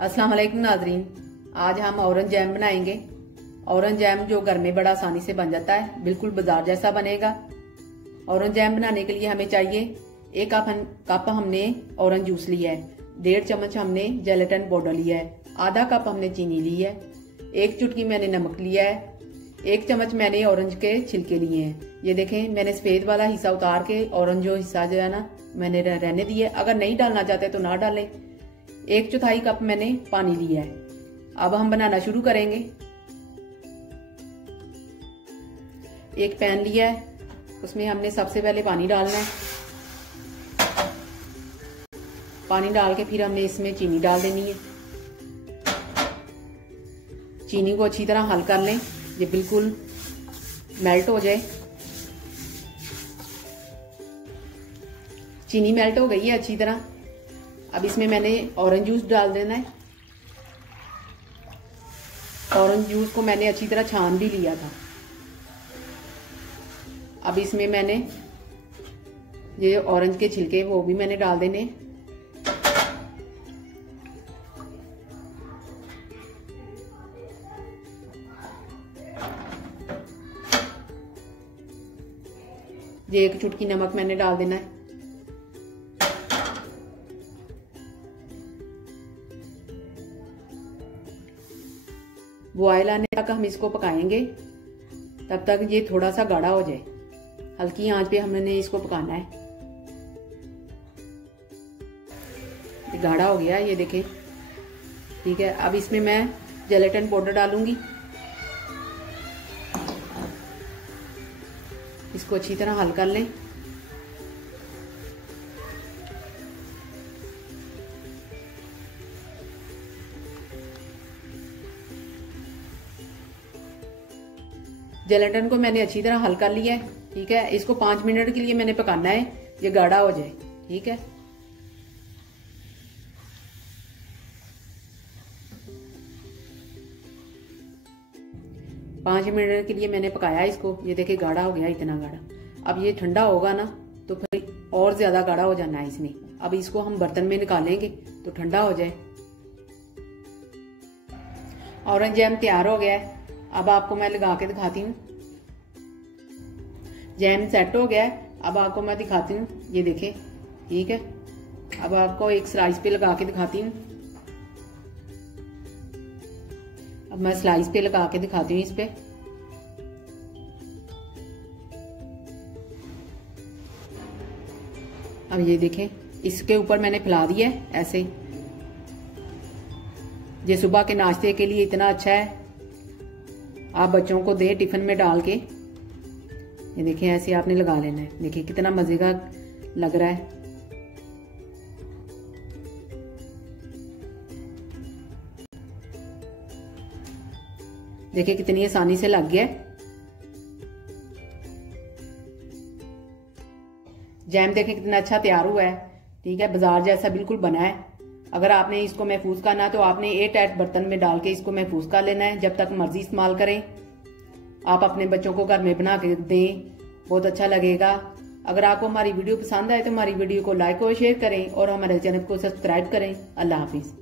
अस्सलाम वालेकुम नाजरीन, आज हम ऑरेंज जैम बनाएंगे। ऑरेंज जैम जो घर में बड़ा आसानी से बन जाता है, बिल्कुल बाजार जैसा बनेगा। ऑरेंज जैम बनाने के लिए हमें चाहिए 1 कप हमने ऑरेंज जूस लिया है, 1.5 चम्मच हमने जेलेटिन पाउडर लिया है, आधा कप हमने चीनी ली है, 1 चुटकी मैंने नमक लिया है, 1 चम्मच मैंने ऑरेंज के छिलके लिए हैं। ये देखें, मैंने सफेद वाला हिस्सा उतार के ऑरेंज जो हिस्सा जो है ना मैंने रहने दिया है। अगर नहीं डालना चाहते तो ना डालें। 1/4 कप मैंने पानी लिया है। अब हम बनाना शुरू करेंगे। एक पैन लिया है, उसमें हमने सबसे पहले पानी डालना है। पानी डाल के फिर हमने इसमें चीनी डाल देनी है। चीनी को अच्छी तरह हल कर लें, ये बिल्कुल मेल्ट हो जाए। चीनी मेल्ट हो गई है अच्छी तरह। अब इसमें मैंने ऑरेंज जूस डाल देना है। ऑरेंज जूस को मैंने अच्छी तरह छान भी लिया था। अब इसमें मैंने ये ऑरेंज के छिलके वो भी मैंने डाल देने। ये 1 चुटकी नमक मैंने डाल देना है। बॉयल आने तक हम इसको पकाएंगे, तब तक ये थोड़ा सा गाढ़ा हो जाए। हल्की आंच पे हमने इसको पकाना है। ये गाढ़ा हो गया, ये देखें, ठीक है। अब इसमें मैं जेलेटिन पाउडर डालूंगी। इसको अच्छी तरह हल कर लें। जेलेटिन को मैंने अच्छी तरह हल कर लिया है, ठीक है। इसको 5 मिनट के लिए मैंने पकाना है, ये गाढ़ा हो जाए, ठीक है। पांच मिनट के लिए मैंने पकाया इसको, ये देखिए गाढ़ा हो गया, इतना गाढ़ा। अब ये ठंडा होगा ना तो फिर और ज्यादा गाढ़ा हो जाना है इसमें। अब इसको हम बर्तन में निकालेंगे तो ठंडा हो जाए। ऑरेंज जैम तैयार हो गया है। अब आपको मैं लगा के दिखाती हूँ। जैम सेट हो गया है। अब आपको मैं दिखाती हूँ, ये देखें, ठीक है। अब आपको एक स्लाइस पे लगा के दिखाती हूँ। अब मैं स्लाइस पे लगा के दिखाती हूँ इस पे। अब ये देखें, इसके ऊपर मैंने फैला दिया है ऐसे। ये सुबह के नाश्ते के लिए इतना अच्छा है, आप बच्चों को दे टिफिन में डाल के। ये देखिए, ऐसे आपने लगा लेना है। देखिए कितना मजे का लग रहा है। देखिए कितनी आसानी से लग गया। जैम देखिए कितना अच्छा तैयार हुआ है, ठीक है। बाजार जैसा बिल्कुल बना है। अगर आपने इसको महफूज करना है तो आपने एयरटाइट बर्तन में डाल के इसको महफूज कर लेना है, जब तक मर्जी इस्तेमाल करें। आप अपने बच्चों को घर में बना के दें, बहुत अच्छा लगेगा। अगर आपको हमारी वीडियो पसंद आए तो हमारी वीडियो को लाइक और शेयर करें और हमारे चैनल को सब्सक्राइब करें। अल्लाह हाफिज।